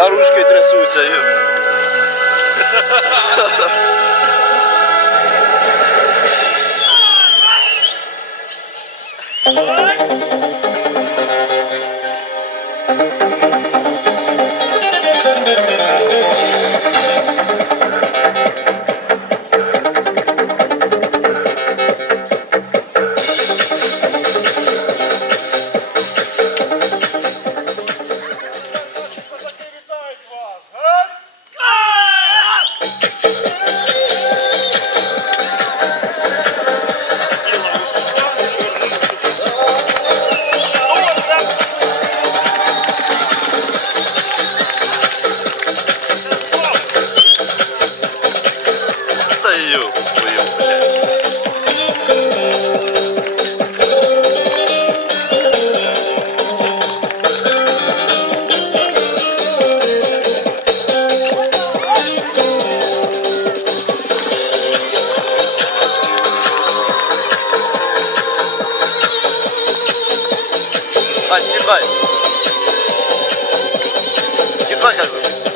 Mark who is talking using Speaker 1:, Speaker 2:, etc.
Speaker 1: А ручки трясуться. Hadi çık hadi. Çık hadi.